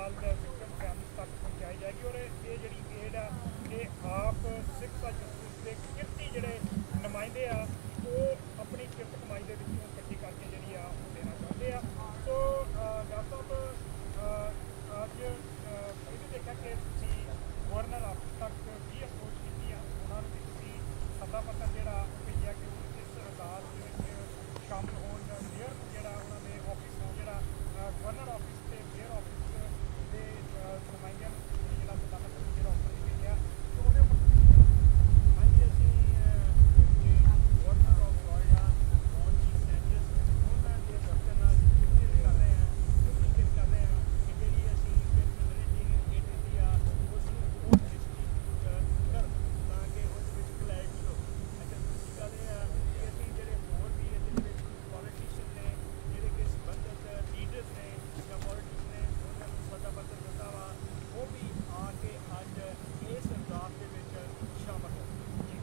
नाल victim family तक पहुँचाई जाएगी और ये जी एड आ ये आप सिख फॉर जस्टिस के किरती जोड़े नुमाइंदे आ वो अपनी किरत कमाई के इकट्ठी करके जी देना चाहते हैं। सो डॉक्टर साहब अज ये भी देखा कि गवर्नर ऑफिस तक भी अप्रोच की उन्होंने भी सदा पत्र जोड़ा भेजा कि इस अरदास के शामिल हो मेयर को जोड़ा उन्होंने ऑफिस जोड़ा गवर्नर ऑफिस से मेयर ऑफिस के नुमाइंदे जोड़ा सदा पत्र जोड़ा ऑफर भेजा तो वो हाँ जी असी गवर्नर ऑफ फ्लोरिडा मॉन चीफ सैंडर्स उन्होंने दफ्तर कर रहे हैं कम्युनिकेट कर रहे हैं कि जी असी कम्यूनिटी एजेंसी आ उसमें और डिस्ट्रीब्यूट कर ताकि उसमें क्लैरिटी हो। अच्छा दूसरी गल ये है कि असी जोड़े होर भी पॉलिटिशियन ने जोड़े कि संबंधित लीडर्स ने या पॉलिटिक्स ने उन्होंने सदा पत्र दिता वा वो भी आके अज इस अरदास के शामिल हो। जी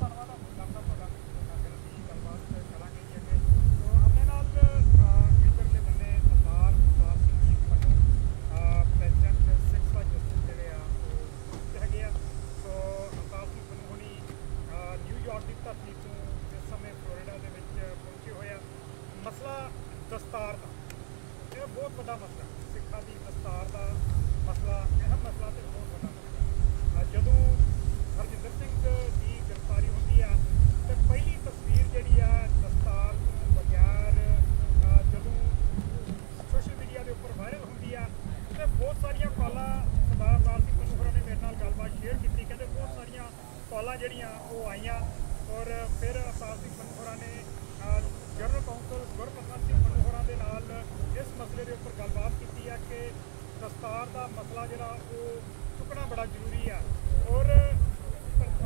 धन्यवाद डॉक्टर साहब फिर अभी गलबात करांगे जी अगे। तो अपने नाल इधरले बंदे Sardar Avtar Singh ji Pannu president Sikh for justice जोड़े आ हैगे आ। सो अवतार सिंह पन्नू होनी न्यूयॉर्क की धरती तो इस समय फ्लोरिडा के पहुंचे हुए आ। मसला दस्तार का यह बहुत बड़ा मसला सिखा की दस्तार का मसला अहम मसला तो बहुत बड़ा मसला। जदों हरजिंदर सिंह की गिरफ्तारी होती है तो पहली तस्वीर जी दस्तार तो बगैर जदों सोशल मीडिया के उपर वायरल होती है तो बहुत सारिया कॉलां सरदार अवतार सिंह पन्नू होरां ने मेरे नाल गलबात शेयर की कहते बहुत सारिया कॉलां जड़ियां वो आईयां और फिर अवतार सिंह पन्नू होरां ने जनरल कौंसल गुरप्रसाद सिंह पन्नू होरां दे नाल इस मसले के उपर गलबात की है कि दस्तार का मसला जोड़ा वो चुकना बड़ा जरूरी है। और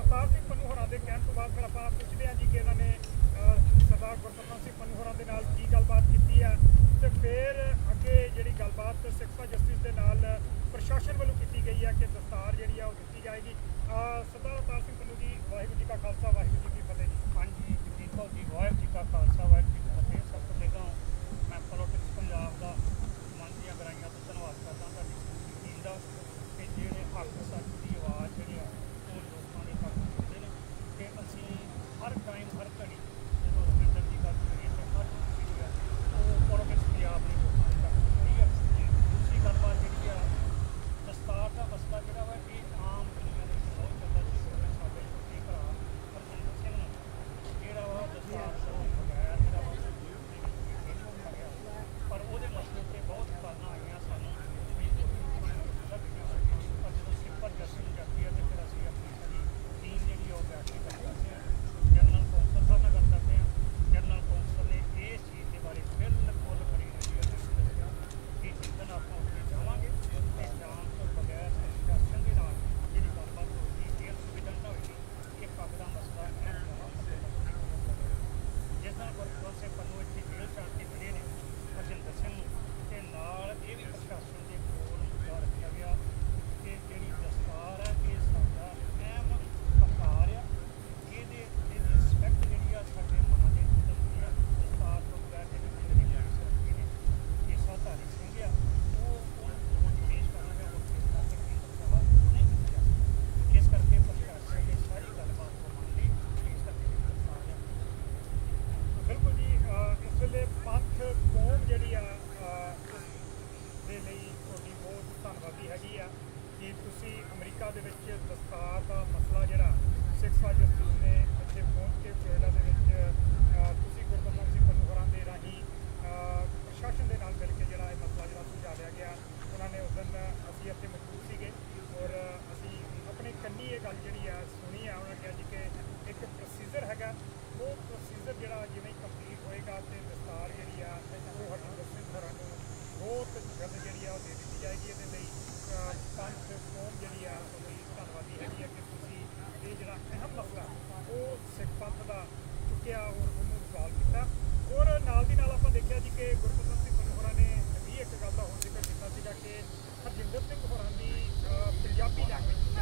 अवतार सिंह पन्नू होरां दे कहण तो बाद फिर आप पुछते हैं जी कि इन्होंने सरदार गुरप्रसाद सिंह पन्नू होरां दे नाल की गलबात की है तो फिर अगे जी गलबात सिख फॉर जस्टिस के नाल प्रशासन वालों की गई है कि दस्तार जी दी जाएगी। सरदार अवतार सिंह पन्नू जी वाहिगुरू जी का खालसा वाहिगुरू जी की फतेह जी। हाँ जी देखो जी वाहिगुरू जी का खालसा वाहिगुरू जी की फतेह। सब तो ਪਹਿਲਾਂ मैं पॉलिटिक्स पंजाब का मन ਦੀਆਂ ਗਰਾਈਆਂ ਤੋਂ ਧੰਨਵਾਦ ਕਰਦਾ ਤੁਹਾਡੀ ਟੀਮ ਦਾ ਕਿ ਜਿਹੜੇ ਹੱਕ ਸੱਚ ਦੀ ਆਵਾਜ਼ ਜਿਹੜੀ ਆ ਉਹ ਲੋਕਾਂ ਦੇ ਤੱਕ ਪਹੁੰਚਦੇ ਨੇ ਕਿ ਅਸੀਂ ਹਰ ਟਾਈਮ ਹਰ ਘੜੀ ਜਦੋਂ ਰਵਿੰਦਰ ਦੀ ਗੱਲ ਕਰੀਏ ਤਾਂ ਹਰ ਜਿਹੜੀ ਆ ਉਹ ਪੋਲਿਟਿਕਸ ਪੰਜਾਬ ਦੇ ਲੋਕਾਂ ਦੇ ਤੱਕ ਪਹੁੰਚਦੀ ਆ। ਦੂਸਰੀ ਗੱਲਬਾਤ ਜਿਹੜੀ ਆ ਦਸਤਾਰ ਦਾ ਮਸਲਾ ਜਿਹੜਾ ਵਾ ਇਹ ਆਮ ਦੁਨੀਆ ਦੇ ਵਿੱਚ ਬਹੁਤ ਚੱਲਦਾ ਸੀ। ਸਾਡੇ ਛੋਟੇ ਭਰਾ ਹਰਜਿੰਦਰ ਸਿੰਘ ਨੂੰ ਜਿਹੜਾ ਵਾ ਦਸਤਾਰ ਤੋਂ ਬਗੈਰ ਜਿਹੜਾ ਵਾ ਪਰ ਉਹਦੇ ਮਸਲੇ 'ਤੇ ਬਹੁਤ ਕਾਲਾਂ ਆਈਆਂ ਸਾਨੂੰ ਵੀ ਪਰ ਜਦੋਂ ਸਿੱਖ ਫॉर जस्टिस ਜਾਂਦੀ ਹੈ ਅਤੇ ਫਿਰ ਅਸੀਂ ਆਪਣੀ ਸਾਰੀ ਟੀਮ ਜਿਹੜੀ ਉਹ ਬੈਠ ਕੇ ਗੱਲ ਕਰਦੇ ਹਾਂ। ਜਨਰਲ ਕੌਂਸਲ ਸਾਹਿਬ ਨਾਲ ਗੱਲ ਕਰਦੇ ਹਾਂ। ਜਨਰਲ ਕੌਂਸਲ ਨੇ ਇਸ ਚੀਜ਼ ਦੇ ਬਾਰੇ ਬਿਲਕੁਲ ਬੜੀ ਜਿਹੜੀ ਹੈ ਦੱਸਿਆ ਕਿ ਜਿੱਦਣ ਆਪਾਂ ਉੱਥੇ ਜਾਵਾਂਗੇ ਅਤੇ ਜਾਣ ਤੋਂ ਬਗੈਰ ਪ੍ਰਸ਼ਾਸਨ ਦੇ ਨਾਲ ਜਿਹੜੀ ਗੱਲਬਾਤ ਹੋਵੇਗੀ ਇਹ ਸੁਵਿਧਾ ਨਾ ਹੋਵੇਗੀ ਕਿ ਪੱਗ ਦਾ ਮਸਲਾ ਹੈ ਜਿਸ ਨਾਲ ਗੁਰਪ੍ਰਸਾਦ ਸਿੰਘ ਪੰਨੂ ਇੱਥੇ ਜੇਲ੍ਹ 'ਚ ਆ ਕੇ ਮਿਲੇ ਨੇ ਹਰਜਿੰਦਰ ਸਿੰਘ ਨੂੰ ਅਤੇ ਨਾਲ ਇਹ ਵੀ ਪ੍ਰਸ਼ਾਸਨ ਦੇ ਕੋਲ ਮੁੱਦਾ ਰੱਖਿਆ ਗਿਆ ਕਿ ਜਿਹੜੀ ਦਸਤਾਰ ਹੈ ਇਹ ਸਾਡਾ ਅਹਿਮ ਹਥਿਆਰ ਆ। ਇਹਦੀ ਰਿਸਪੈਕਟ ਜਿਹੜੀ ਆ ਸਾਡੇ ਮਨਾਂ ਦੇ ਅੰਦਰ ਹੁੰਦੀ ਆ। ਦਸਤਾਰ ਤੋਂ ਬਗੈਰ ਜਿਹੜੇ ਪੁਲਿਸ ਰੱਖੀ ਨੇ ਕੇਸਾਧਾਰੀ ਸਿੰਘ ਆ ਉਹ ਕੋਰਟ ਪੇਸ਼ ਕਰਨਾ ਹੈ ਉਹ ਕਿਸ ਪਾਸੇ ਕੇਸ ਦਾ ਨਹੀਂ ਕੀਤਾ ਜਾ ਸਕਦਾ। ਇਸ ਕਰਕੇ ਪ੍ਰਸ਼ਾਸਨ ਦੀ ਸਾਰੀ ਗੱਲਬਾਤ ਨੂੰ ਮੰਨ ਲਈ ਇਸ ਕਰਕੇ ਦਸਤਾਰ ਆ। बिल्कुल जी इस वे पंथ कौम जी दे थोड़ी बहुत धन्नवादी हैगी आ कि तुसी अमरीका दे विच दस्तार का मसला जोड़ा सिख फॉर जस्टिस ने इत्थे पहुँच के फ्लोरिडा दे विच तुसी गुरप्रसाद सिंह पन्नू होरां दे राही प्रशासन के नाल मिल के जोड़ा यह मसला जोड़ा सुलझा लिया गया। उन्होंने उस दिन असी इत्थे मौजूद सीगे और असी अपने कन्नी ये गल जी सुनी है। उन्होंने कहा जी कि एक प्रोसीजर हैगा वो प्रोसीजर जोड़ा जिवें कंप्लीट होएगा तो दस्तार जी वो हरजिंदर सिंह होरां नूं बहुत जल्द जी दे दी जाएगी। ये पंथ कौम जी धन्नवादी हैगी है कि तुसीं ये जोड़ा अहम मसला वो सिख पंथ का चुक्या और उन्होंने रिजॉल्व किया। और नाल दी नाल आपां देखिया जी कि गुरप्रसाद सिंह पन्नू होरां ने भी एक गल का होर जिक्र किया सीगा कि हरजिंदर सिंह होरां दी पंजाबी लैंग्वेज कि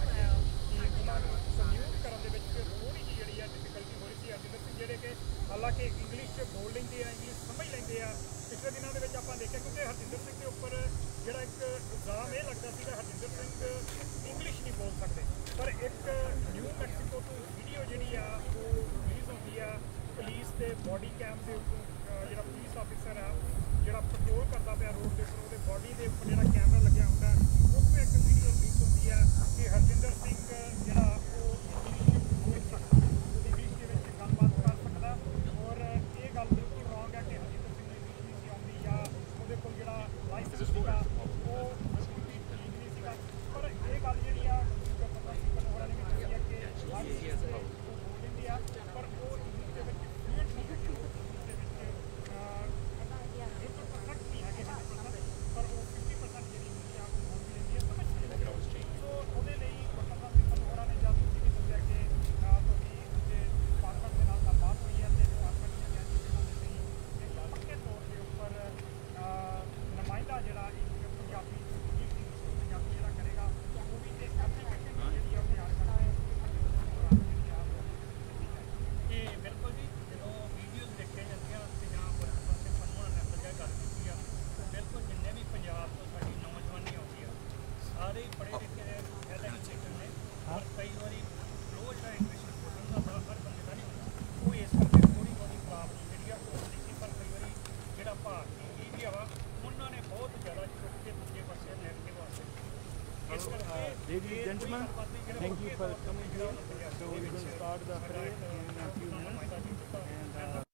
उन्होंने सल्यूट करने थोड़ी जी जी डिफिकल्टी हो रही थी। हरजिंदर सिंह जोड़े कि हालांकि इंग्लिश बोल लेंगे इंग्लिश समझ लेंगे पिछले दिनों के आप देखा क्योंकि हरजिंदर सिंह के उपर जोड़ा एक इल्जाम ਬੋਡੀ ਕੈਮ ਦੇ ਉੱਪਰ ਜਿਹੜਾ ਪੁਲਿਸ ਆਫਿਸਰ ਆ ਜਿਹੜਾ ਪੈਟਰੋਲ ਕਰਦਾ ਪਿਆ ਰੋਡ ਦੇ ਉੱਪਰ ਉਹਦੇ ਬੋਡੀ ਦੇ ਉੱਪਰ ਜਿਹੜਾ ਕੈਮਰਾ ਲੱਗਿਆ ਹੁੰਦਾ ਉਹ ਤੋਂ ਇੱਕ ਵੀਡੀਓ ਲੀਕ ਹੁੰਦੀ ਹੈ ਕਿ ਹਰਜਿੰਦਰ ਸਿੰਘ ਜਿਹੜਾ ਉਹ ਇੰਗਲਿਸ਼ ਦੇ ਵਿੱਚ ਗੱਲਬਾਤ ਕਰ ਸਕਦਾ ਔਰ ਇਹ ਗੱਲ ਬਿਲਕੁਲ ਰੋਂਗ ਹੈ ਕਿ ਹਰਜਿੰਦਰ ਸਿੰਘ ਨੂੰ ਇੰਗਲਿਸ਼ ਨਹੀਂ ਸੀ ਆਉਂਦੀ ਜਾਂ ਉਹਦੇ ਕੋਲ ਜਿਹੜਾ ਲਾਇਸੈਂਸ ਸੀਗਾ ਉਹ ਠੀਕ ਨਹੀਂ ਸੀਗਾ ਪਰ ਇਹ ਗੱਲ ਜਿਹੜੀ ਆ ਪਤਾ ਸੀ ਹੋਰਾਂ ਨੇ ਵੀ ਦੱਸੀ ਹੈ ਕਿ ਉਹ ਬੋਲ ਲੈਂਦੀ ਆ ਪਰ ਉਹ ਇੰਗਲਿਸ਼ ਦੇ ਵਿੱਚ ਫਲੂਐਂਟ ਨਹੀਂ ਹੈਗੇ ਦੇ ਵਿੱਚ ਬਿਲਕੁਲ ਪਰਫੈਕਟ ਨਹੀਂ ਹੈਗੇ 100% ਪਰ ਉਹ 50% ਜਿਹੜੀ ਇੰਗਲਿਸ਼ ਆ ਉਹ ਬੋਲ ਵੀ ਲੈਂਦੀ ਹੈ ਸਮਝ ਲੈਂਦੀ ਹੈ ਸੋ ਉਹਦੇ ਲਈ ਡਾਕਟਰ ਸਾਹਿਬ ਹੋਰਾਂ ਨੇ ਜਦ ਤੁਸੀਂ ਵੀ ਦੱਸਿਆ ਕਿ ਤੁਹਾਡੀ ਜੇ ਡਿਪਾਰਟਮੈਂਟ ਦੇ ਨਾਲ ਗੱਲਬਾਤ ਹੋਈ ਹੈ ਤੇ ਡਿਪਾਰਟਮੈਂਟ ਨੇ ਕਿਹਾ ਕਿ ਇਹਨਾਂ ਦੇ ਲਈ ਇੱਕ ਪੱਕੇ ਤੌਰ ਦੇ ਉੱਪਰ ਨੁਮਾਇੰਦਾ ਜਿਹੜਾ ਇੱਕ ਪੰਜਾਬੀ ਜਿਹੜਾ ਕਰੇਗਾ ਉਹ ਵੀ ਤੇ ਐਪਲੀਕੇਸ਼ਨ ਜਿਹੜੀ ਆ ਉਹ ਤਿਆਰ ਕਰਨਾ ਹੈ ਇਹ ਬਿਲਕੁਲ ਜੀ ਜਦੋਂ ਵੀਡੀਓਜ਼ ਦੇਖੀਆਂ ਜਾਂਦੀਆਂ ਤੇ ਜਾਂ ਕੋਈ ਪਾਸੇ ਪੰਨੂ ਨੇ ਗੱਲ ਕੀਤੀ ਆ ਬਿਲਕੁਲ ਜਿੰਨੇ ਵੀ ਪੰਜਾਬ ਤੋਂ ਸਾਡੀ ਨੌਜਵਾਨੀ ਆਉਂਦੀ ਆ ਸਾਰੇ ਪੜ੍ਹੇ ਲਿਖੇ ਐਜੂਕੇਟਡ ਨੇ ਪਰ ਕਈ ਵਾਰੀ ਫਲੋ ਜਿਹੜਾ ਇੰਗਲਿਸ਼ ਬੋਲਣ ਦਾ ਬੜਾ ਹਰ ਬੰਦੇ ਦਾ ਨਹੀਂ ਹੁੰਦਾ ਉਹ ਇਸ ਕਰਕੇ ਥੋੜ੍ਹੀ ਬਹੁਤੀ ਪ੍ਰੋਬਲਮ ਜਿਹੜੀ ਆ ਉਹ ਹੁੰਦੀ ਸੀ ਪਰ ਕਈ ਵਾਰੀ ਜਿਹੜਾ ਭਾਰਤੀ ਮੀਡੀਆ ਵਾ ਉਹਨਾਂ ਨੇ ਬਹੁਤ ਜ਼ਿਆਦਾ ਚੁੱਕ ਕੇ ਦੂਜੇ ਪਾਸੇ ਨੈਗੇਟਿਵ ਵਾਸਤੇ Ladies and gentlemen, thank you for coming here. So we're going to start the parade in a few minutes. And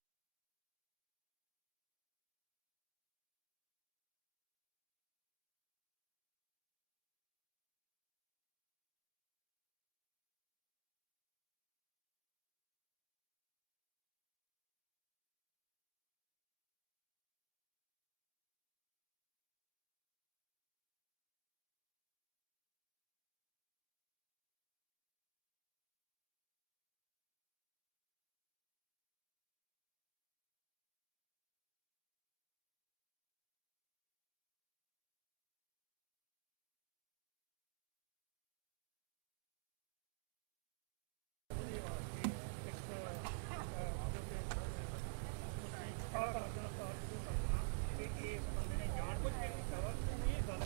ਇਸ ਬੰਦੇ ਨੇ ਜਾਣ ਬੁੱਝ ਕੇ ਕੀਤਾ ਵਾ ਇਹ ਗੱਲ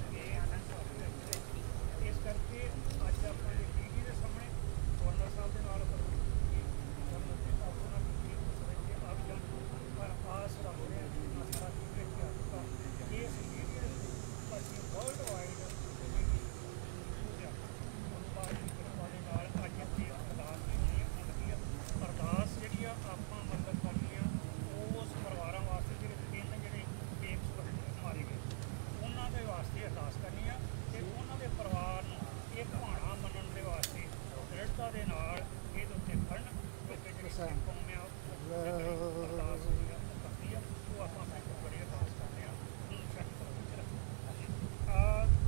ਇਸ ਕਰਕੇ ਅੱਜ ਆਪਾਂ ਦੇ ਟੀ ਦੇ ਸਾਹਮਣੇ ਗਵਰਨਰ ਸਾਹਿਬ ਦੇ ਨਾਲ ਪਰ ਆਸ ਰੱਖਦੇ ਹਾਂ ਕਿ ਸਾਡਾ ਇਸ ਮੀਡੀਆ ਅਸੀਂ ਵਰਲਡ ਵਾਈਡ ਨਾਲ ਅੱਜ ਦੀ ਅਰਦਾਸ ਅਰਦਾਸ ਜਿਹੜੀ ਆ ਆਪਾਂ ਮਦਦ ਕਰਨੀ ਆ ਉਸ ਪਰਿਵਾਰਾਂ ਵਾਸਤੇ ਜਿਹੜੇ ਬੇਕਸੂਰ ਮਾਰੇ ਗਏ ਉਹਨਾਂ ਦੇ ਵਾਸਤੇ ਅਰਦਾਸ ਕਰਨੀ ਆ ਤੇ ਉਹਨਾਂ ਦੇ ਪਰਿਵਾਰ ਨੂੰ ਇਹ ਭਾਣਾ ਮੰਨਣ ਦੇ ਵਾਸਤੇ ਦ੍ਰਿੜਤਾ ਦੇ ਨਾਲ ਇਹਦੇ ਉੱਤੇ ਖੜਨ ਕਿਉਂਕਿ ਜਿਹੜੀ ਕੌਮ ਆ ਅਰਦਾਸ ਕਰਦੀ ਆ ਉਹ ਆਪਾਂ ਬੜੀ ਅਰਦਾਸ ਕਰਦੇ ਆ ਉਹਨੂੰ ਸ਼ੱਕ ਕਰੋ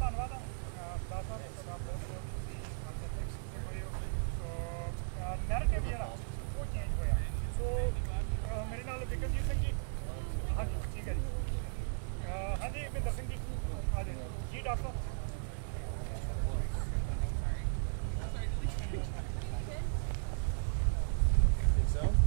ਧੰਨਵਾਦ ਦਾਸ ਸਾਹਿਬ ਤੁਹਾਡਾ ਬਹੁਤ ਬਹੁਤ ਤੁਸੀਂ ਨੈਰੇਟਿਵ ਜਿਹੜਾ ਉਹ ਚੇਂਜ ਹੋਇਆ ਸੋ ਮੇਰੇ ਨਾਲ ਵਿਕਰਮਜੀਤ ਸਿੰਘ ਜੀ ਹਾਂਜੀ ਠੀਕ ਹੈ ਜੀ ਹਾਂਜੀ ਮਹਿੰਦਰ ਸਿੰਘ ਜੀ ਹਾਂਜੀ ਜੀ ਡਾਕਟਰ so.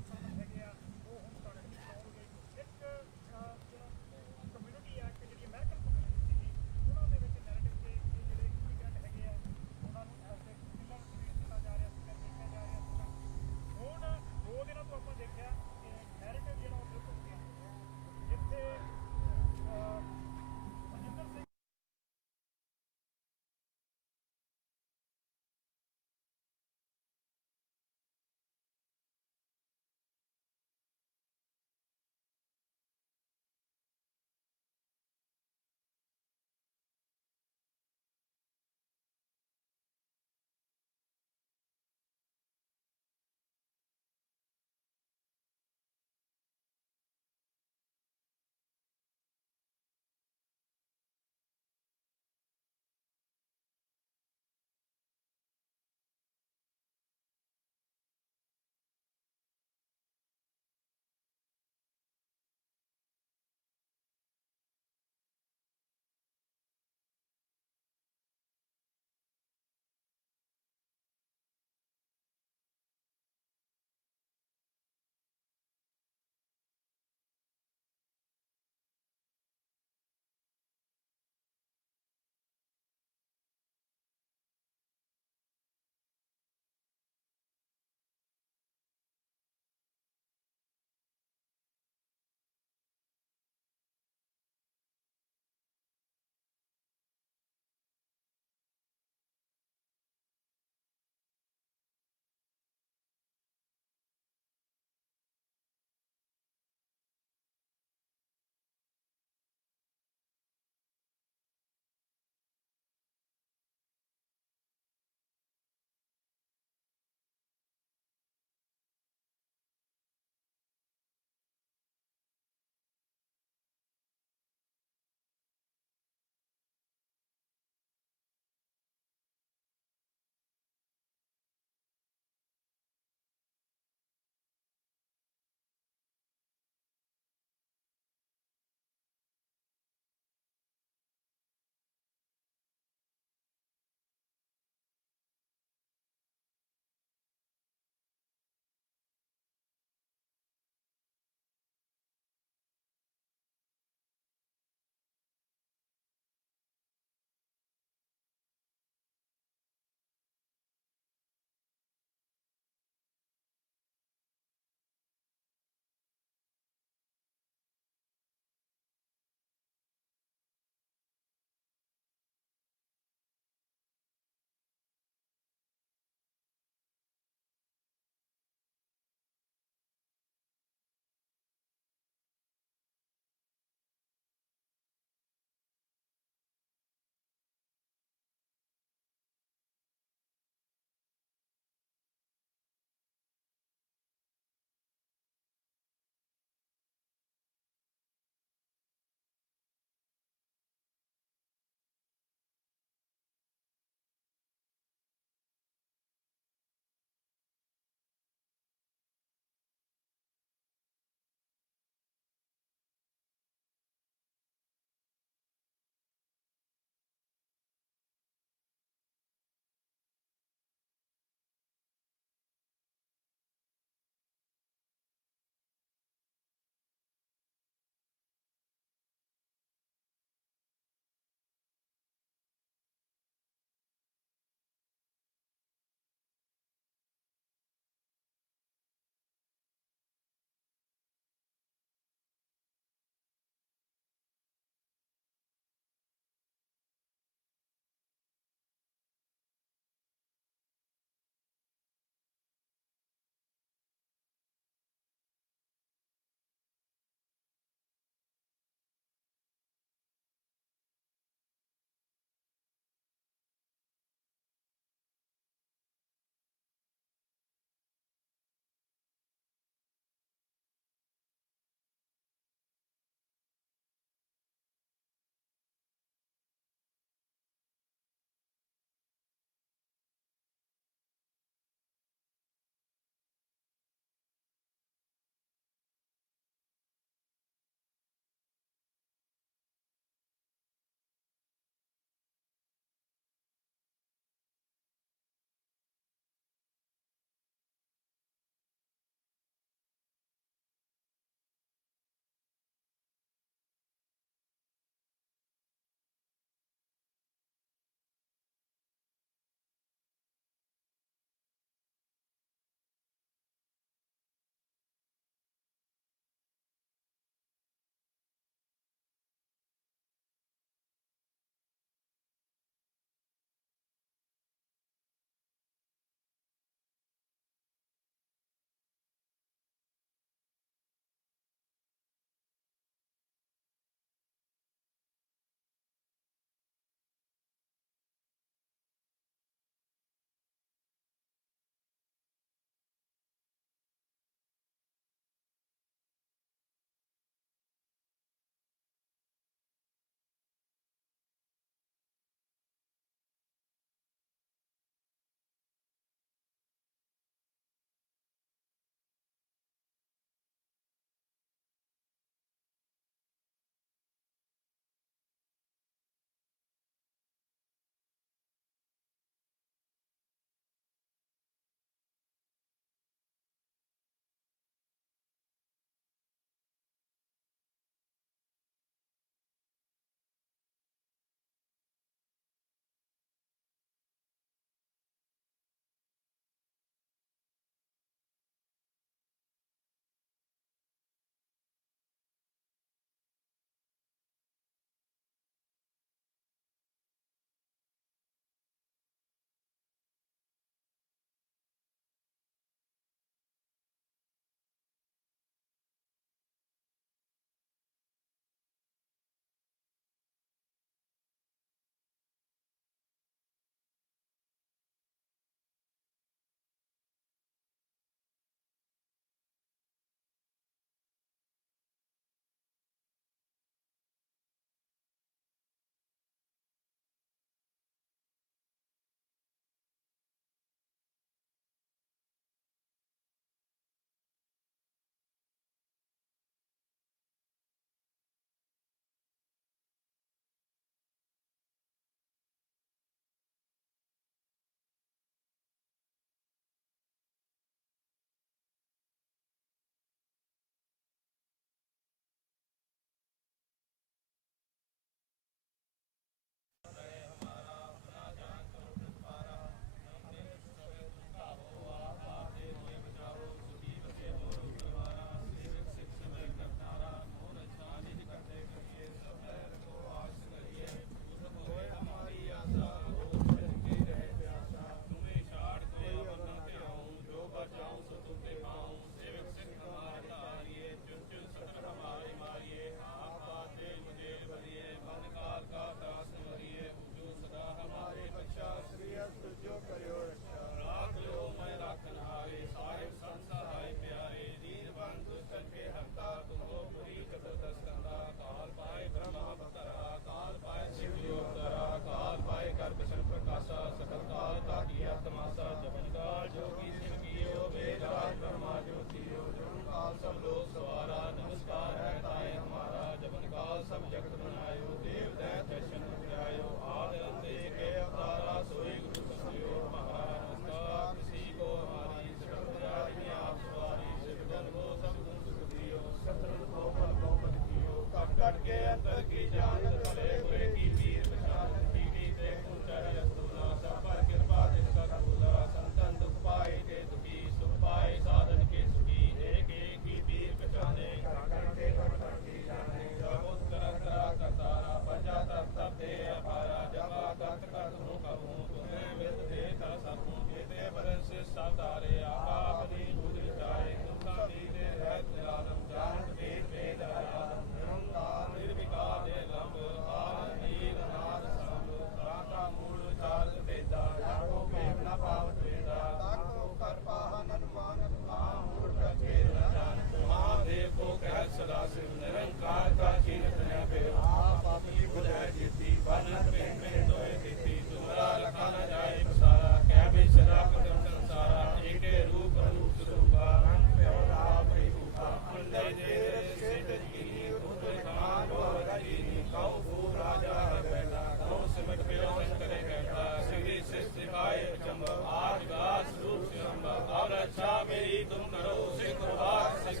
तुम करो सिख प्रभात सिख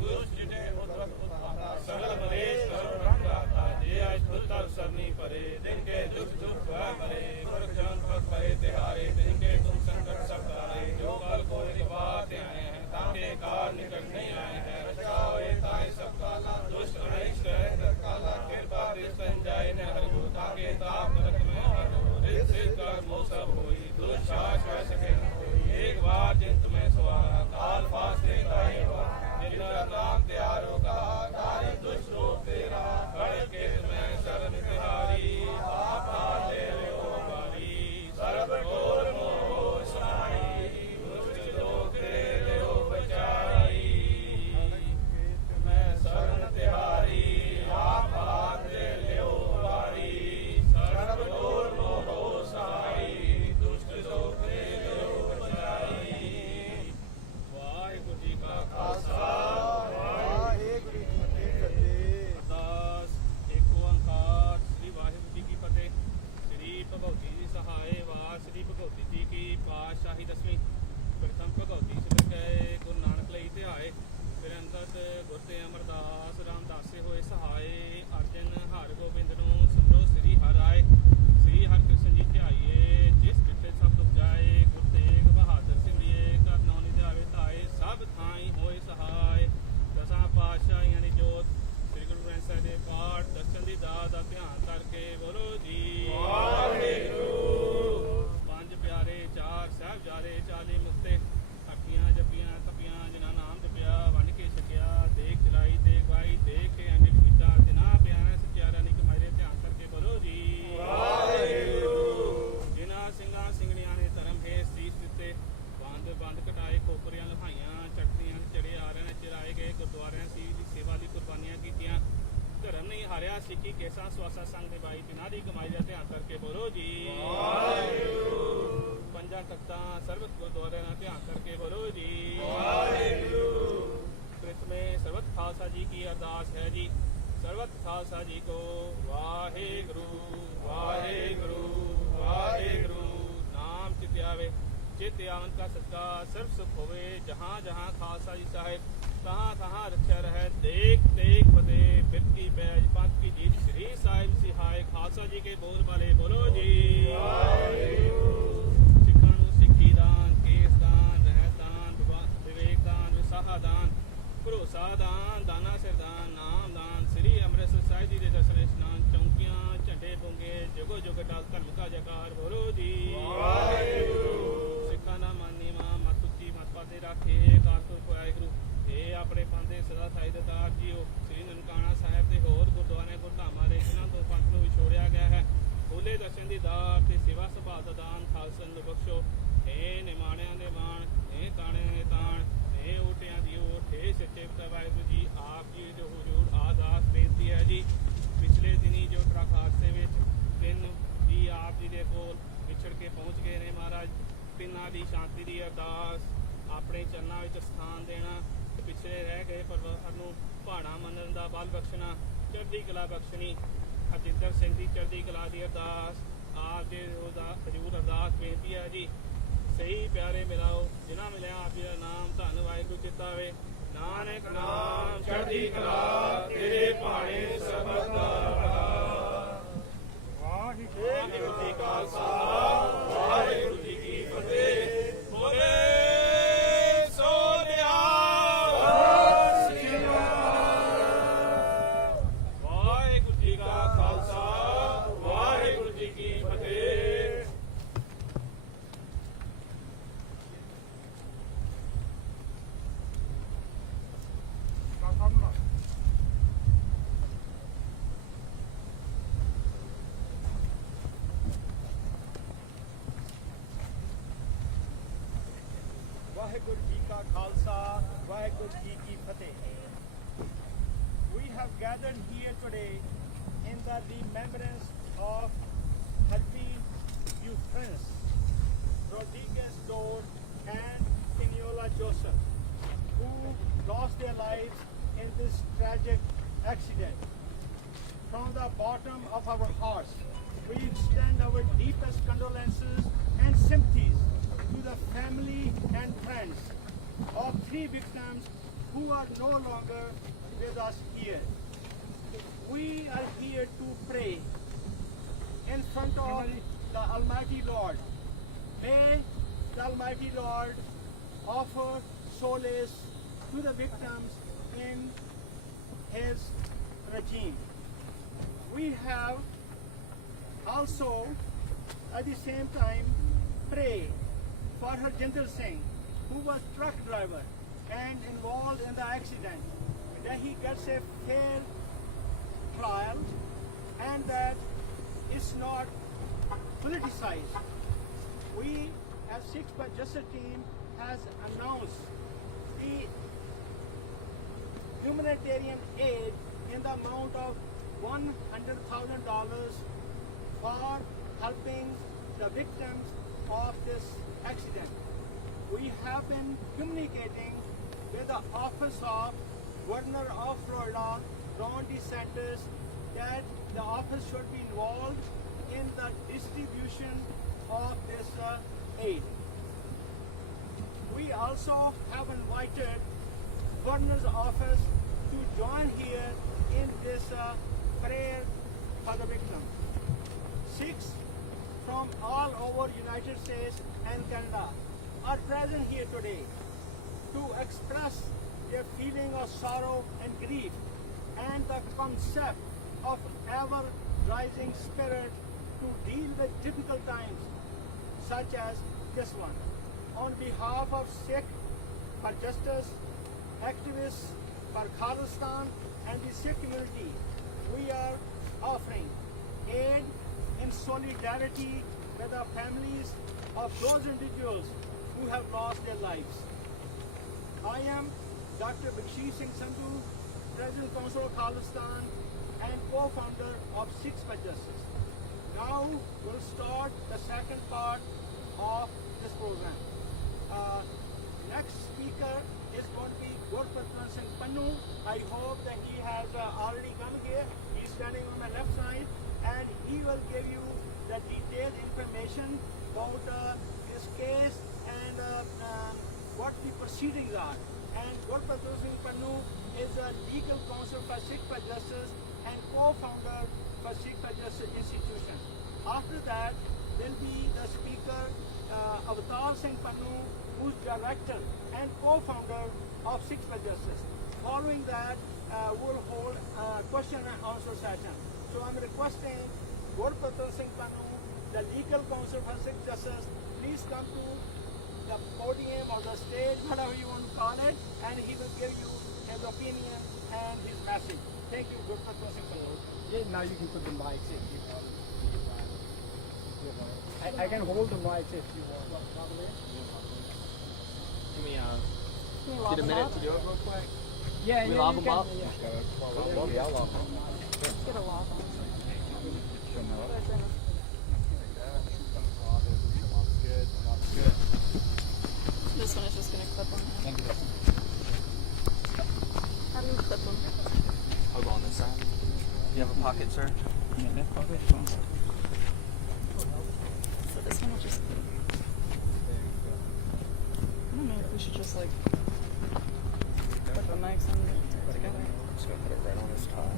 दुष्ट जिटे उद्भव उत्पाता सरल मलेश करो रंगाता जे आज पुत्र सरनी परे दिन के दुख दुख वह करे पुरख जन पग परे तिहारे दिन के तुम संकट सब तारे जो कल कोई निवात आए हैं ताके कार निकट नहीं आए हैं रचा होए ताए सब काला दुष्ट अनिष्ट है काला कृपा दृष्टन जाए न हरगु ताके ताप नरक में हरो रित सिद्ध कर मोह सब होई दुष्ट शास वह सके न होई एक बार जिन तुम्हें सवारा काल फासले ताए हुआ जिनका नाम त्यारो का तारे दुष्ट रूप तेरा खड़े के तुम्हें शरण तिहारी आपा ले लो बारी सर्व घोर मोह समाई दुष्ट लोग तेरे हो बचाई तुम्हें शरण तिहारी आपा ले लो बारी सर्व घोर मोह समाई दुष्ट लोग तेरे हो बचाई वाहिगुरु जी का खालसा ਵਾਹਿਗੁਰੂ ਜੀ ਕੀ ਫਤਿਹ। ਅਰਦਾਸ ਏਕ ਓੰਕਾਰ ਸ੍ਰੀ ਵਾਹਿਗੁਰੂ ਜੀ ਕੀ ਫਤਿਹ। ਸ੍ਰੀ ਭਗਵਤੀ ਜੀ ਸਹਾਏ ਵਾਰ ਸ੍ਰੀ ਭਗਵਤੀ ਜੀ ਕੀ ਪਾਤਸ਼ਾਹੀ ਦਸਵੀਂ ਪ੍ਰਥਮ ਭਗਵਤੀ ਸਿਮਰ ਗਏ ਗੁਰੂ ਨਾਨਕ ਲਈ ਧਿਆਏ ਫਿਰ ਅੰਤਤ ਗੁਰ ਤੇ ਅਮਰਦਾਸ ਰਾਮਦਾਸੇ ਹੋਏ ਸਹਾਏ ਅਰਜਨ ਹਰਿ ਗੋਬਿੰਦ ਨੂੰ ਸਿਮਰੋ ਸ੍ਰੀ ਹਰਿ ਆਏ ਸ੍ਰੀ ਹਰਿ ਕ੍ਰਿਸ਼ਨ ਜੀ ਧਿਆਈਏ ਜਿਸ ਜਿੱਥੇ ਸਭ ਦੁਖ ਜਾਏ ਗੁਰ ਤੇਗ ਬਹਾਦਰ ਸਿਮਰਿਏ ਕਰ ਨੌ ਨਿਧਾਵੇ ਧਾਏ ਸਭ ਥਾਈ ਹੋਏ ਸਹਾਏ ਦਸਾਂ ਪਾਤਸ਼ਾਹੀਆਂ ਦੀ ਜੋਤ ਸ੍ਰੀ ਗੁਰੂ ਗ੍ਰੰਥ ਸਾਹਿਬ ਦੇ ਪਾਠ ਦਰਸ਼ਨ ਦੀ ਦਾਤ ਦਾ ਧਿਆਨ ਕਰਕੇ ਬੋਲੋ ਜੀ ਵਾਹਿਗੁਰੂ ਪੰਜ ਪਿਆਰੇ ਚਾਰ ਸਾਹਿਬਜ਼ਾਦੇ 40 ਮੁਕਤੇ ਅੱਖੀਆਂ ਜੱਪੀਆਂ ਤਪੀਆਂ ਜਿਨ੍ਹਾਂ ਨਾਮ ਜਪਿਆ ਵੰਡ ਕੇ ਛਕਿਆ ਦੇਖ ਚਲਾਈ ਦੇਖ ਵਾਈ ਦੇਖ ਕੇ ਅੰਡਿਤ ਕੀਤਾ ਜਿਨ੍ਹਾਂ ਪਿਆਰਾ ਸਚਿਆਰਾ ਨਿਕ ਮਾਇਰੇ ਧਿਆਨ ਕਰਕੇ ਬੋਲੋ ਜੀ ਵਾਹਿਗੁਰੂ ਜਿਨ੍ਹਾਂ ਸਿੰਘਾਂ ਸਿੰਘਣੀਆਂ ਨੇ ਧਰਮ ਹੈ ਸੀਸ ਦਿੱਤੇ ਬੰਦ ਕਟਾਏ ਖੋਪਰੀਆਂ ਲੁਹਾਈਆਂ ਚੱਕਰੀਆਂ ਚੜੇ ਆ ਰਹੇ ਨੇ ਚਰਾਏ ਗਏ ਗੁਰਦੁਆਰਿਆਂ ਸੀ ਦੀ ਸੇਵਾ ਲਈ ਕੁਰਬਾਨੀਆਂ ਕੀਤੀਆਂ ਧਰਮ ਨਹੀਂ ਹਾਰਿਆ ਸਿੱਖੀ ਕੇਸਾਂ ਸਵਾਸਾ ਸੰਗ ਨਿਭਾਈ ਜਿਨ੍ਹਾਂ ਦੀ ਕਮਾਈ ਦਾ ਧਿਆਨ ਕਰਕੇ ਬੋਲੋ ਜੀ ਵਾਹਿਗੁਰੂ ਪੰਜਾਂ ਤਖਤਾਂ ਸਰਬਤ ਗੁਰਦੁਆਰਿਆਂ ਦਾ ਧਿਆਨ ਕਰਕੇ ਬੋਲੋ ਜੀ ਵਾਹਿਗੁਰੂ ਕ੍ਰਿਤਮੇ ਸਰਬਤ ਖਾਲਸਾ ਜੀ ਕੀ ਅਰਦਾਸ ਹੈ ਜੀ ਸਰਬਤ ਖਾਲਸਾ ਜੀ ਕੋ ਵਾਹਿਗੁਰੂ ਵਾਹਿਗੁਰੂ ਵਾਹਿਗੁਰੂ ਨਾਮ ਚਿਤ ਆਵੇ चित आवन का सदका सर्व सुख होवे जहाँ जहाँ खालसा जी साहिब तहाँ तहाँ रक्षा रहे देख देख फतेह बिरत की बैज पंथ की जीत श्री साहिब सिहाय खालसा जी के बोल वाले बोलो जी सिखां नूं सिक्खी दान केस दान रहत दान विवेक दान विसाहा दान भरोसा दान दाना सिर दान नाम दान श्री ਅੰਮ੍ਰਿਤਸਰ ਸਾਹਿਬ ਜੀ ਦੇ ਦਰਸ਼ਨ ਇਸ਼ਨਾਨ ਚੌਂਕੀਆਂ ਝੰਡੇ ਬੁੰਗੇ ਜੁਗੋ ਜੁਗ ਟਾਲ ਧਰਮ ਕਾ ਜਕਾਰ ਬੋਲੋ ਜੀ ਸਿੱਖਾਂ ਦਾ ਮਨ ਨੀਵਾਂ ਮਤ ਉੱਚੀ ਮਤ ਪਾਦੇ ਰੱਖੇ ਕਾਰਤੋ ਵਾਹਿਗੁਰੂ ਇਹ ਆਪਣੇ ਪੰਦੇ ਸਦਾ ਸਾਈ ਦਾਤਾਰ ਜੀਓ ਸ੍ਰੀ ਨਨਕਾਣਾ ਸਾਹਿਬ ਦੇ ਹੋਰ ਗੁਰਦੁਆਰੇ ਗੁਰਧਾਮਾਂ ਦੇ ਜਿਨ੍ਹਾਂ ਤੋਂ ਪੰਥ ਨੂੰ ਵਿਛੋੜਿਆ ਗਿਆ ਹੈ ਖੋਲੇ ਦਰਸ਼ਨ ਦੀ ਦਾਤ ਤੇ ਸੇਵਾ ਸੰਭਾਲ ਦਾ ਦਾਨ ਖਾਲਸਾ ਨੂੰ ਬਖਸ਼ੋ ਇਹ ਨਿਮਾਣਿਆਂ ਦੇ ਮਾਣ ਇਹ ਤਾਣਿਆਂ ਦੇ ਤਾਣ ਇਹ ਓਟਿਆਂ ਦੀ ਓਟ ਇਹ ਸੱਚੇ ਪਿਤਾ ਵਾਹਿਗੁਰੂ ਜੀ ਆਪ ਜੀ ਦੇ ਹਜ਼ੂਰ ਆਰਦਾਸ ਬੇਨਤੀ ਹੈ ਜੀ ਪਿਛਲੇ ਦਿਨੀ ਜੋ ਟਰੱਕ ਹਾਦਸੇ ਵਿੱਚ ਤਿੰਨ ਜੀ ਆਪ ਜੀ ਦੇ ਕੋਲ ਵਿਛੜ ਕੇ ਪਹੁੰਚ ਗਏ ਨੇ ਮਹਾਰਾਜ ਤਿੰਨਾਂ ਦੀ ਸ਼ਾਂਤੀ ਦੀ ਅਰਦਾਸ ਆਪਣੇ ਚਰਨਾਂ ਵਿੱਚ ਸਥਾਨ ਦੇਣਾ ਤੇ ਪਿਛਲੇ ਰਹਿ ਗਏ ਪਰਿਵਾਰ ਨੂੰ ਭਾਣਾ ਮੰਨਣ ਦਾ ਬਲ ਬਖਸ਼ਣਾ ਚੜ੍ਹਦੀ ਕਲਾ ਬਖਸ਼ਣੀ ਹਰਜਿੰਦਰ ਸਿੰਘ ਦੀ ਚੜ੍ਹਦੀ ਕਲਾ ਦੀ ਅਰਦਾਸ ਆਪ ਦੇ ਹਜ਼ੂਰ ਅਰਦਾਸ ਬੇਨਤੀ ਹੈ ਜੀ ਸਹੀ ਪਿਆਰੇ ਮਿਲਾਓ ਜਿਨ੍ਹਾਂ ਮਿਲਿਆ ਆਪ ਜੀ ਦਾ ਨਾਮ ਧੰਨ ਵਾਹਿਗੁਰੂ ਚਿਤਾਵੇ ਨਾਨਕ ਨਾਮ ਚੜ੍ਹਦੀ ਕਲਾ ਤੇਰੇ ਭਾਣੇ ਸਰਬਤ ਦਾ ਵਾਹਿਗੁਰੂ ਜੀ ਕਾ ਖਾਲਸਾ ਵਾਹਿਗੁਰੂ ਜੀ ਕੀ ਫਤਿਹ ਬੋਲੇ ਸੋ ਨਿਹਾਲ ਵਾਹਿਗੁਰੂ ਜੀ ਕਾ ਖਾਲਸਾ ਵਾਹਿਗੁਰੂ ਜੀ ਕੀ ਫਤਿਹ ਵਾਹਿਗੁਰੂ ਜੀ ਕਾ ਖਾਲਸਾ ਵਾਹਿਗੁਰੂ ਜੀ ਕੀ ਫਤਿਹ। We have gathered here today in the remembrance of 30 Euphrates, Rodriguez Lord and Pinola Joseph, who lost their lives in this tragic accident. From the bottom of our hearts, we extend our deepest condolences and sympathies to the family and friends 3 victims who are no longer with us here. We are here to pray in front of the Almighty Lord. May the Almighty Lord offer solace to the victims in His regime. We have also at the same time pray for Harjinder Singh, who was truck driver and involved in the accident, that he gets a fair trial and that it's not politicized. We as Sikhs For Justice team has announced the humanitarian aid in the amount of $100,000 for helping the victims of this accident. We have been communicating with the Office of Governor of Florida, Ron DeSantis, that the office should be involved in the distribution of this aid. We also have invited Governor's office to join here in this prayer for the victims. Sikhs from all over United States and Canada are present here today to express their feeling of sorrow and grief and the concept of ever-rising spirit to deal with difficult times such as this one. On behalf of Sikh For Justice, activists for Khalistan and the Sikh community, we are offering aid in solidarity with the families of those individuals who have lost their lives. I am Dr. Lucie Sandhu, President Council of Khalistan and co-founder of Sikhs For Justice. Now we'll start the second part of this program. Next speaker is going to be Gurpatran Singh Pannu. I hope that he has already come here. He's standing on my left side and he will give you the detailed information about this case and what the proceedings are. And Gurpatran Singh Pannu is a legal counsel for Sikhs For Justice and co-founder for Sikhs For Justice Institution. After that will be the speaker Avatar Singh Pannu, who's director and co-founder of Sikhs For Justice. Following that, we'll hold a question and answer session. So I'm requesting Gurpatran Singh Pannu, the legal counsel for Sikhs Justice, please come to the podium or the stage, whatever you want to call it, and he will give you his opinion and his message. Thank you, Gurpatran Singh Pannu. Yeah, now you can put the mics if you want. I can hold the mics if you want. Give me get a minute to do it real quick. Yeah, We yeah, lob you them can, up? yeah. Yeah, I'll lob them. Get a lock on. Good. This one is just going to clip on. Thank you. How do you clip them? I'll go on this side. You have a pocket, sir? So this one will just. I don't know if we should just like put the mics on together. Just gonna put it right on his tie.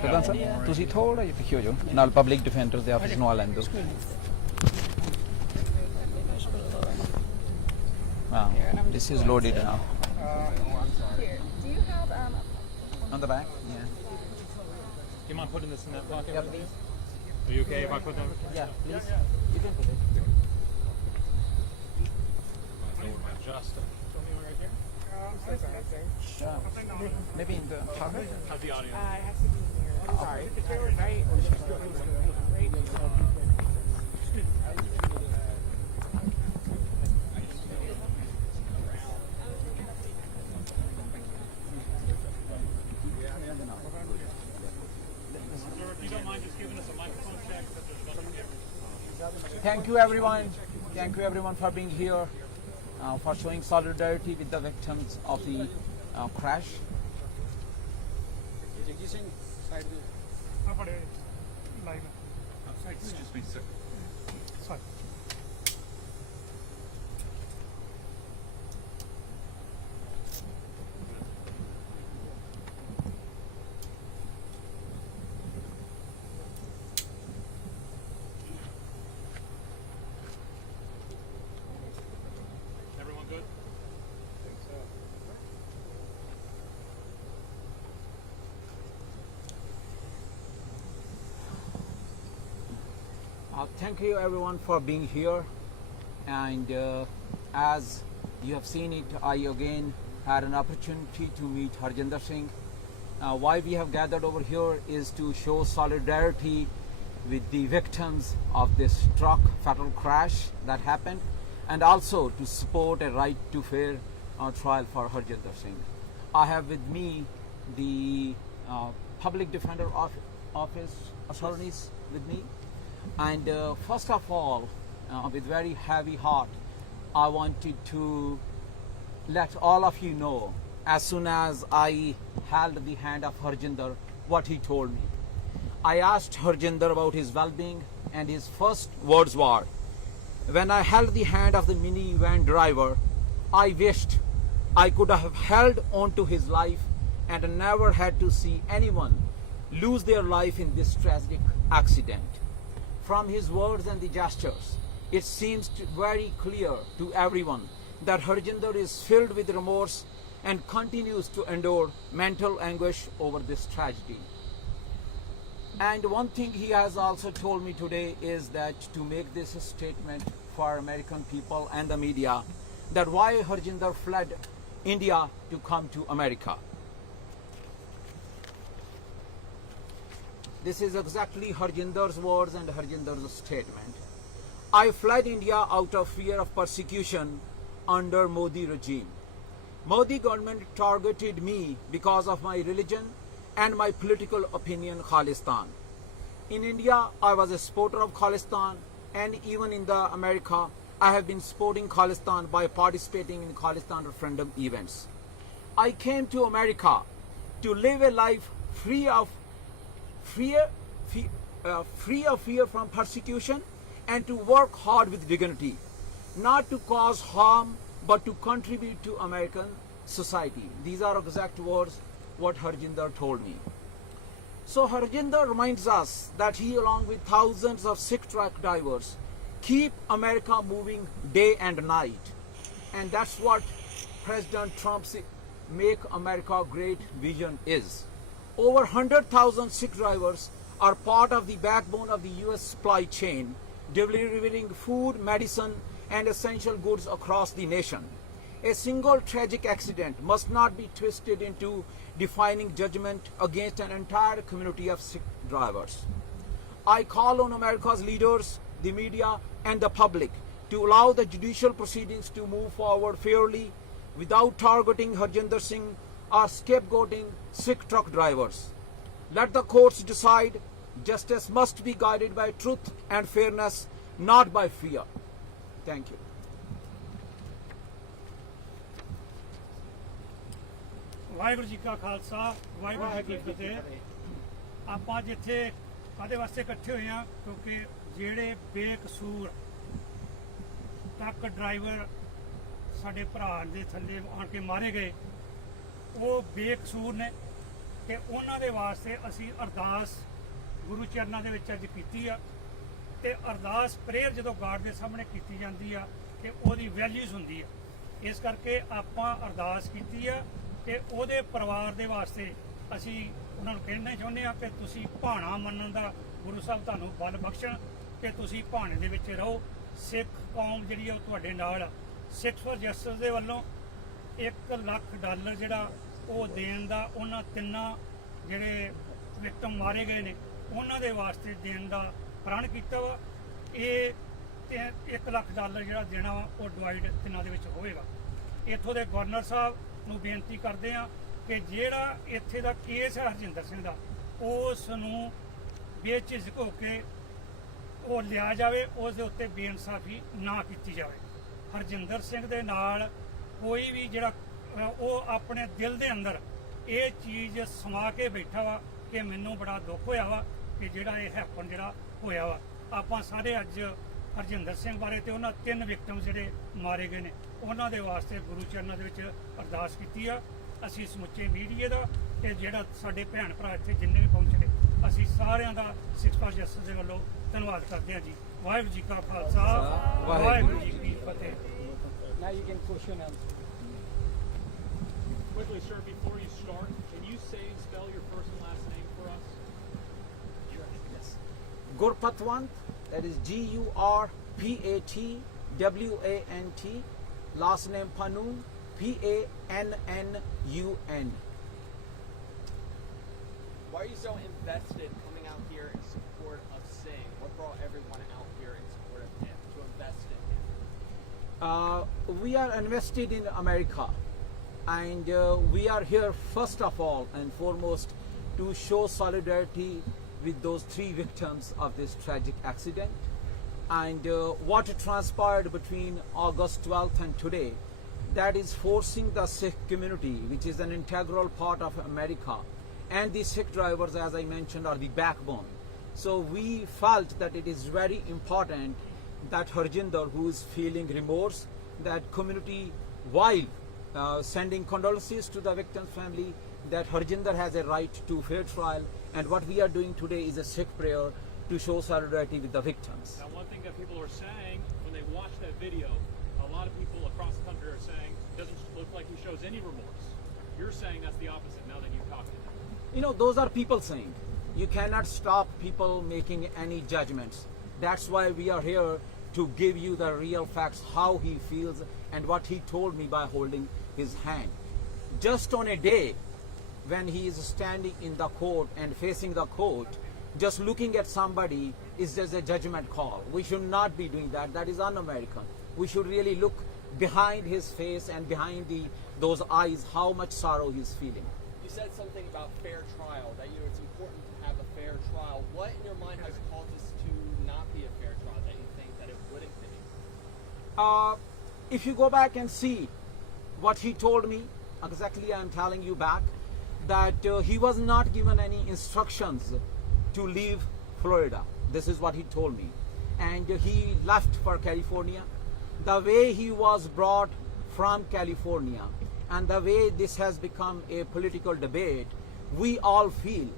ਪ੍ਰਧਾਨ ਸਾਹਿਬ ਤੁਸੀਂ ਥੋੜਾ ਜਿਹਾ ਪਿੱਛੇ ਹੋ ਜਾਓ ਨਾਲ public defender ਦੇ office ਨੂੰ ਆ ਲੈਣ ਦਿਓ ਹਾਂ this is loaded now Here, do you have on the back yeah Do you mind putting this in that pocket? yeah please Are you okay if I put them? yeah please you can put it Just maybe in the pocket have the audio. it has to be here. Sorry. Right. If you don't mind just giving us a microphone check, but there's another camera. thank you everyone for being here for showing solidarity with the victims of the crash Excuse me, sir. Sorry. Everyone good? Thank you everyone for being here, and as you have seen it, I again had an opportunity to meet Harjinder Singh. Why we have gathered over here is to show solidarity with the victims of this truck fatal crash that happened, and also to support a right to fair trial for Harjinder Singh. I have with me the public defender office attorneys with me. And first of all, with very heavy heart, I wanted to let all of you know, as soon as I held the hand of Harjinder, what he told me. I asked Harjinder about his well-being, and his first words were, when I held the hand of the minivan driver, I wished I could have held on to his life and never had to see anyone lose their life in this tragic accident. From his words and the gestures, it seems very clear to everyone that Harjinder is filled with remorse and continues to endure mental anguish over this tragedy. And one thing he has also told me today is that to make this a statement for American people and the media, that why Harjinder fled India to come to America. This is exactly Harjinder's words and Harjinder's statement. I fled India out of fear of persecution under Modi regime. Modi government targeted me because of my religion and my political opinion, Khalistan. In India, I was a supporter of Khalistan, and even in the America, I have been supporting Khalistan by participating in Khalistan referendum events. I came to America to live a life free of fear from persecution, and to work hard with dignity, not to cause harm but to contribute to American society. These are exact words what Harjinder told me. So Harjinder reminds us that he, along with thousands of Sikh truck drivers, keep America moving day and night, and that's what President Trump's Make America Great vision is. Over 100,000 Sikh drivers are part of the backbone of the US supply chain, delivering food, medicine, and essential goods across the nation. A single tragic accident must not be twisted into defining judgment against an entire community of Sikh drivers. I call on America's leaders, the media, and the public to allow the judicial proceedings to move forward fairly without targeting Harjinder Singh or scapegoating Sikh truck drivers. Let the courts decide. Justice must be guided by truth and fairness, not by fear. Thank you. Waheguru ji ਕਾ ਖਾਲਸਾ ਵਾਹਿਗੁਰੂ ਜੀ ਕੀ ਫਤਿਹ। ਆਪਾਂ ਜਿੱਥੇ ਕਾਹਦੇ ਵਾਸਤੇ ਇਕੱਠੇ ਹੋਏ ਆ, ਕਿਉਂਕਿ ਜਿਹੜੇ ਬੇਕਸੂਰ ਟਰੱਕ ਡਰਾਈਵਰ ਸਾਡੇ ਭਰਾ ਦੇ ਥੱਲੇ ਆਣ ਕੇ ਮਾਰੇ ਗਏ, ਉਹ ਬੇਕਸੂਰ ਨੇ, ਤੇ ਉਹਨਾਂ ਦੇ ਵਾਸਤੇ ਅਸੀਂ ਅਰਦਾਸ ਗੁਰੂ ਚਰਨਾਂ ਦੇ ਵਿੱਚ ਅੱਜ ਕੀਤੀ ਆ। ਤੇ ਅਰਦਾਸ ਪ੍ਰੇਅਰ ਜਦੋਂ ਗਾਡ ਦੇ ਸਾਹਮਣੇ ਕੀਤੀ ਜਾਂਦੀ ਆ ਤੇ ਉਹਦੀ ਵੈਲਿਊਜ਼ ਹੁੰਦੀ ਆ। ਇਸ ਕਰਕੇ ਆਪਾਂ ਅਰਦਾਸ ਕੀਤੀ ਆ ਤੇ ਉਹਦੇ ਪਰਿਵਾਰ ਦੇ ਵਾਸਤੇ ਅਸੀਂ ਉਹਨਾਂ ਨੂੰ ਕਹਿਣਾ ਚਾਹੁੰਦੇ ਆ ਕਿ ਤੁਸੀਂ ਭਾਣਾ ਮੰਨਣ ਦਾ ਗੁਰੂ ਸਾਹਿਬ ਤੁਹਾਨੂੰ ਬਲ ਬਖਸ਼ਣ ਤੇ ਤੁਸੀਂ ਭਾਣੇ ਦੇ ਵਿੱਚ ਰਹੋ। ਸਿੱਖ ਕੌਮ ਜਿਹੜੀ ਆ ਉਹ ਤੁਹਾਡੇ ਨਾਲ ਆ। ਸਿੱਖਸ ਫॉर ਜਸਟਿਸ ਦੇ ਵੱਲੋਂ $1 ਲੱਖ ਜਿਹੜਾ ਉਹ ਦੇਣ ਦਾ, ਉਹਨਾਂ ਤਿੰਨਾਂ ਜਿਹੜੇ ਵਿਕਟਮ ਮਾਰੇ ਗਏ ਨੇ ਉਹਨਾਂ ਦੇ ਵਾਸਤੇ ਦੇਣ ਦਾ ਪ੍ਰਣ ਕੀਤਾ ਵਾ। ਇਹ $1 ਲੱਖ ਜਿਹੜਾ ਦੇਣਾ ਵਾ ਉਹ ਡਿਵਾਈਡ ਤਿੰਨਾਂ ਦੇ ਵਿੱਚ ਹੋਵੇਗਾ। ਇੱਥੋਂ ਦੇ ਗਵਰਨਰ ਸਾਹਿਬ ਨੂੰ ਬੇਨਤੀ ਕਰਦੇ ਆ ਕਿ ਜਿਹੜਾ ਇੱਥੇ ਦਾ ਕੇਸ ਹੈ ਹਰਜਿੰਦਰ ਸਿੰਘ ਦਾ, ਉਸ ਨੂੰ ਬੇਝਿਜਕ ਹੋ ਕੇ ਉਹ ਲਿਆ ਜਾਵੇ, ਉਸ ਦੇ ਉੱਤੇ ਬੇਇਨਸਾਫੀ ਨਾ ਕੀਤੀ ਜਾਵੇ। ਹਰਜਿੰਦਰ ਸਿੰਘ ਦੇ ਨਾਲ ਕੋਈ ਵੀ ਜਿਹੜਾ ਉਹ ਆਪਣੇ ਦਿਲ ਦੇ ਅੰਦਰ ਇਹ ਚੀਜ਼ ਸਮਾ ਕੇ ਬੈਠਾ ਵਾ ਕਿ ਮੈਨੂੰ ਬੜਾ ਦੁੱਖ ਹੋਇਆ ਵਾ ਕਿ ਜਿਹੜਾ ਇਹ ਹੈਪਨ ਜਿਹੜਾ ਹੋਇਆ ਵਾ। ਆਪਾਂ ਸਾਰੇ ਅੱਜ ਹਰਜਿੰਦਰ ਸਿੰਘ ਬਾਰੇ ਤੇ ਉਹਨਾਂ 3 ਵਿਕਟਮ ਜਿਹੜੇ ਮਾਰੇ ਗਏ ਨੇ ਉਹਨਾਂ ਦੇ ਵਾਸਤੇ ਗੁਰੂ ਚਰਨਾਂ ਦੇ ਵਿੱਚ ਅਰਦਾਸ ਕੀਤੀ ਆ। ਅਸੀਂ ਸਮੁੱਚੇ ਮੀਡੀਆ ਦਾ ਤੇ ਜਿਹੜਾ ਸਾਡੇ ਭੈਣ ਭਰਾ ਇੱਥੇ ਜਿੰਨੇ ਵੀ ਪਹੁੰਚੇ ਨੇ ਅਸੀਂ ਸਾਰਿਆਂ ਦਾ ਸਿੱਖ ਫॉर ਜਸਟਿਸ ਦੇ ਵੱਲੋਂ ਧੰਨਵਾਦ ਕਰਦੇ ਹਾਂ ਜੀ। ਵਾਹਿਗੁਰੂ ਜੀ ਕਾ ਖਾਲਸਾ ਵਾਹਿਗੁਰੂ ਜੀ ਕੀ ਫਤਿਹ। Now you can question and Quickly, sir, before you start, can you say and spell your first and last name for us? Yes. Gurpatwant, that is Gurpatwant. Last name Pannun, Pannun. Why are you so invested coming out here in support of Singh? What brought everyone out here in support of him, to invest in him? We are invested in America, and we are here first of all and foremost to show solidarity with those 3 victims of this tragic accident. And what transpired between August 12th and today, that is forcing the Sikh community, which is an integral part of America, and the Sikh drivers, as I mentioned, are the backbone. So we felt that it is very important that Harjinder, who is feeling remorse, that community, while sending condolences to the victim's family, that Harjinder has a right to fair trial, and what we are doing today is a Sikh prayer to show solidarity with the victims. Now, one thing that people are saying when they watch that video, a lot of people across the country are saying it doesn't look like he shows any remorse. You're saying that's the opposite now that you've talked to him. You know, those are people saying. You cannot stop people making any judgments. That's why we are here to give you the real facts, how he feels and what he told me by holding his hand. Just on a day when he is standing in the court and facing the court, just looking at somebody is just a judgment call. We should not be doing that. That is un-American. We should really look behind his face and behind those eyes, how much sorrow he's feeling. You said something about fair trial, that it's important to have a fair trial. What in your mind has caused this to not be a fair trial, that you think that it wouldn't be? If you go back and see what he told me, exactly I am telling you back, that he was not given any instructions to leave Florida. This is what he told me. And he left for California. The way he was brought from California and the way this has become a political debate, we all feel,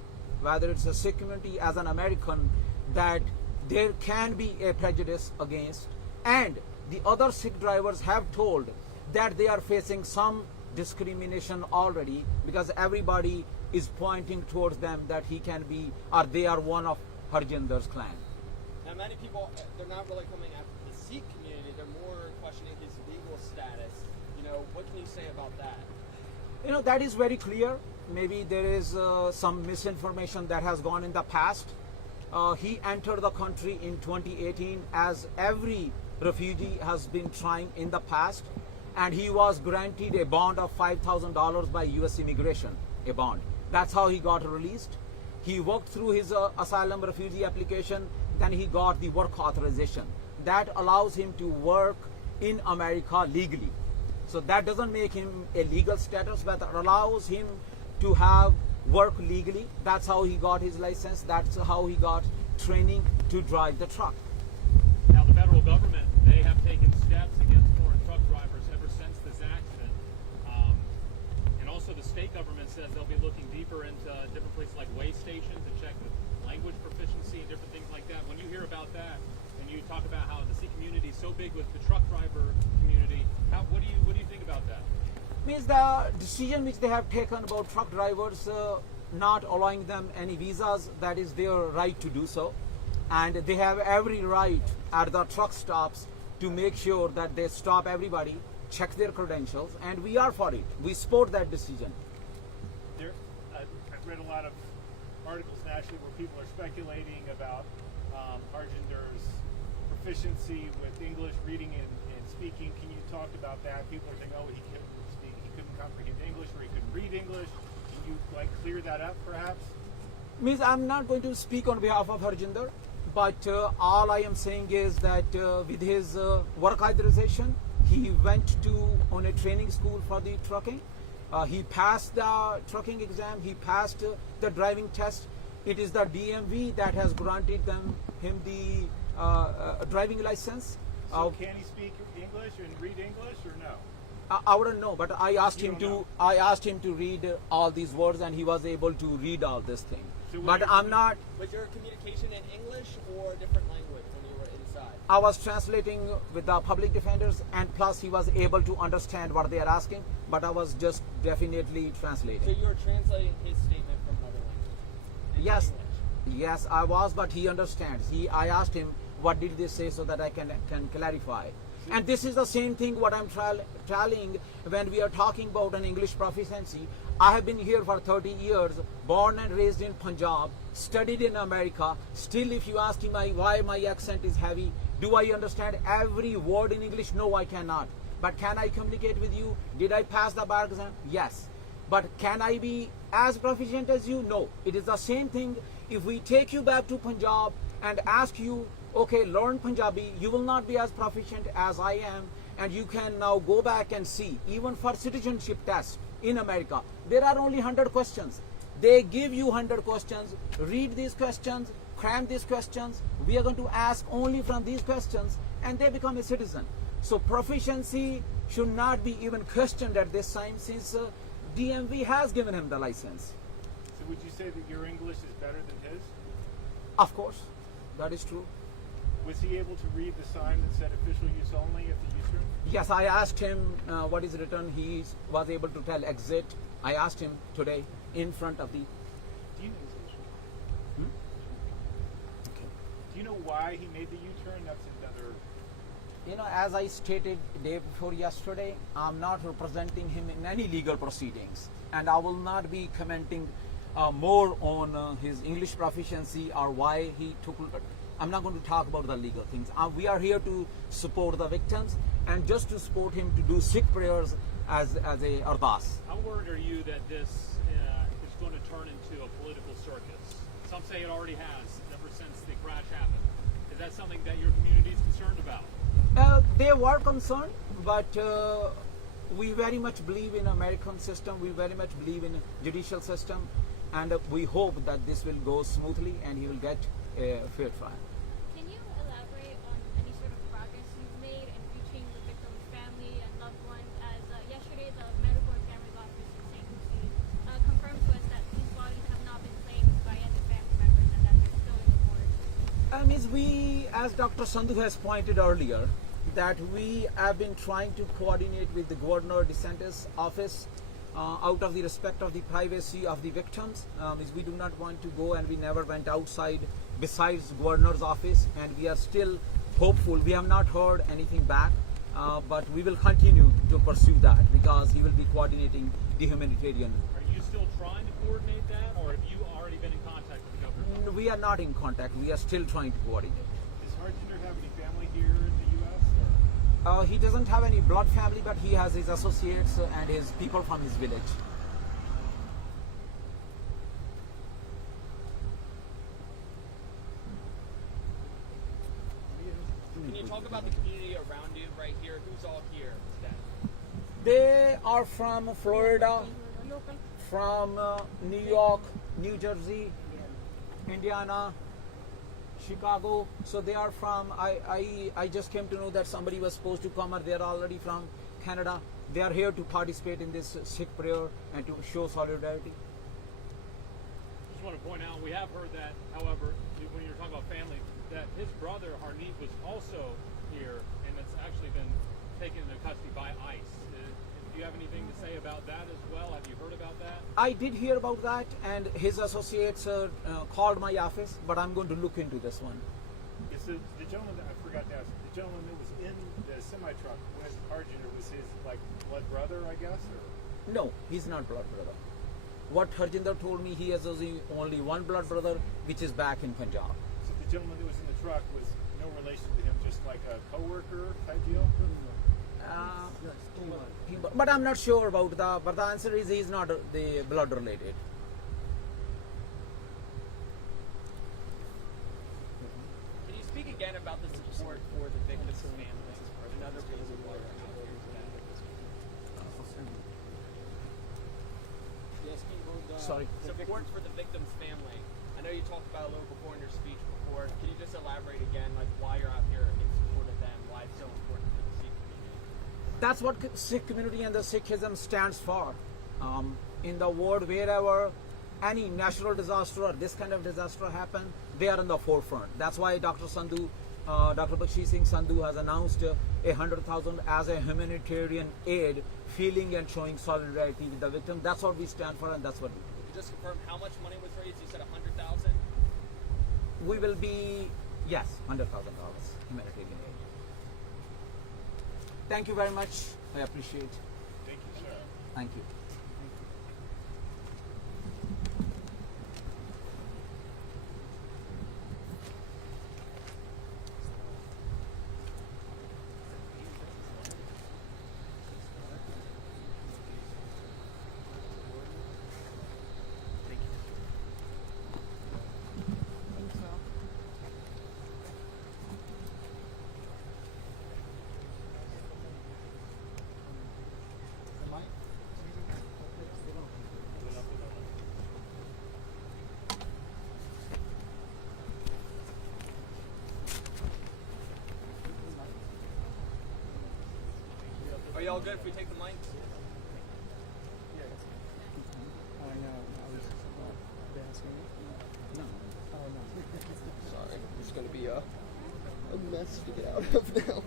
whether it's a Sikh community as an American, that there can be a prejudice against, and the other Sikh drivers have told that they are facing some discrimination already because everybody is pointing towards them that he can be, or they are one of Harjinder's clan. Now, many people, they're not really coming after the Sikh community, they're more questioning his legal status. You know, what can you say about that? You know, that is very clear. Maybe there is some misinformation that has gone in the past. He entered the country in 2018 as every refugee has been trying in the past, and he was granted a bond of $5,000 by US immigration, a bond. That's how he got released. He worked through his asylum refugee application, then he got the work authorization. That allows him to work in America legally. So that doesn't make him a legal status, but allows him to have work legally. That's how he got his license. That's how he got training to drive the truck. Now, the federal government, they have taken steps against foreign truck drivers ever since this accident. And also the state government says they'll be looking deeper into different places like weigh stations to check the language proficiency and different things like that. When you hear about that and you talk about how the Sikh community is so big with the truck driver community, what do you think about that? Means the decision which they have taken about truck drivers not allowing them any visas, that is their right to do so. And they have every right at the truck stops to make sure that they stop everybody, check their credentials, and we are for it. We support that decision. I've read a lot of articles nationally where people are speculating about Harjinder's proficiency with English reading and speaking. Can you talk about that? People are saying, oh, he couldn't comprehend English, or he couldn't read English. Can you clear that up, perhaps? Means I'm not going to speak on behalf of Harjinder, but all I am saying is that with his work authorization, he went on a training school for the trucking. He passed the trucking exam. He passed the driving test. It is the DMV that has granted him the driving license. So can he speak English and read English or no? I wouldn't know, but I asked You him don't to. I asked him to read all these words, and he was able to read all this thing. So when But you- I'm not. Was your communication in English or a different language when you were inside? I was translating with the public defenders, and plus he was able to understand what they are asking. But I was just definitely So translating. you were translating his statement from another language? into Yes, English. yes, I was, but he understands. I asked him what did they say so that I can clarify. And this is the same thing what I'm telling when we are talking about an English proficiency. I have been here for 30 years, born and raised in Punjab, studied in America. Still, if you ask me why my accent is heavy, do I understand every word in English? No, I cannot. But can I communicate with you? Did I pass the bar exam? Yes. But can I be as proficient as you? No. It is the same thing. If we take you back to Punjab and ask you, okay, learn Punjabi, you will not be as proficient as I am, and you can now go back and see, even for citizenship test in America, there are only 100 questions. They give you 100 questions, read these questions, cram these questions, we are going to ask only from these questions, and they become a citizen. So proficiency should not be even questioned at this time, since DMV has given him the license. So would you say that your English is better than his? Of course, that is true. Was he able to read the sign that said official use only at the use room? Yes, I asked him what is written. He was able to tell exit. I asked him today in front of the. Do you know Hmm? Okay. Do you know why he made the U-turn? That's another. You know, as I stated day before yesterday, I'm not representing him in any legal proceedings, and I will not be commenting more on his English proficiency or why he took. I'm not going to talk about the legal things. We are here to support the victims and just to support him to do Sikh prayers as a Ardas. How worried are you that this is going to turn into a political circus? Some say it already has ever since the crash happened. Is that something that your community is concerned about? They were concerned, but we very much believe in American system. We very much believe in judicial system, and we hope that this will go smoothly and he will get a fair trial. Can you elaborate on any sort of progress you've made in reaching the victim's family and loved ones? As yesterday, the medical examiner's office in St. Lucie confirmed to us that these bodies have not been claimed by any family members and that they're still in the morgue. Miss, we, as Dr. Sandhu has pointed earlier, that we have been trying to coordinate with the Governor DeSantis' office out of the respect of the privacy of the victims. We do not want to go, and we never went outside besides Governor's office, and we are still hopeful. We have not heard anything back, but we will continue to pursue that because he will be coordinating the humanitarian. Are you still trying to coordinate that, or have you already been in contact with the governor? We are not in contact. We are still trying to coordinate. Does Harjinder have any family here in the U.S.? Or? He doesn't have any blood family, but he has his associates and his people from his village. Can you talk about the community around you right here? Who's all here today? They are from Florida, from New York, New Jersey, Indiana, Chicago. So they are from, I just came to know that somebody was supposed to come, or they are already from Canada. They are here to participate in this Sikh prayer and to show solidarity. Just want to point out, we have heard that, however, when you're talking about family, that his brother Harneet was also here, and it's actually been taken into custody by ICE. Do you have anything to say about that as well? Have you heard about that? I did hear about that, and his associates called my office, but I'm going to look into this one. It's the gentleman that I forgot to ask. The gentleman that was in the semi-truck with Harjinder was his blood brother, I guess? Or? No, he's not blood brother. What Harjinder told me, he has only one blood brother, which is back in Punjab. So the gentleman that was in the truck was no relation to him, just like a co-worker type deal? But I'm not sure about that. But the answer is he's not the blood related. Can you speak again about the support for the victims' families or another reason why you're out here today? Sorry. Support for the victim's family. I know you talked about it a little before in your speech before. Can you just elaborate again, like why that's what Sikh community and the Sikhism stands for. In the world, wherever any natural disaster or this kind of disaster happen, they are in the forefront. That's why Dr. Bakshi Singh Sandhu has announced 100,000 as a humanitarian aid, feeling and showing solidarity with the victim. That's what we stand for, and that's what we do. Just confirm how much money was raised. You said 100,000. We will be, yes, $100,000 humanitarian aid. Thank you very much. I appreciate. Thank you, sir. Thank you. Are y'all good if we take the mic? I know. I was dancing. No. Oh no. Sorry, it's gonna be a mess to get out of now.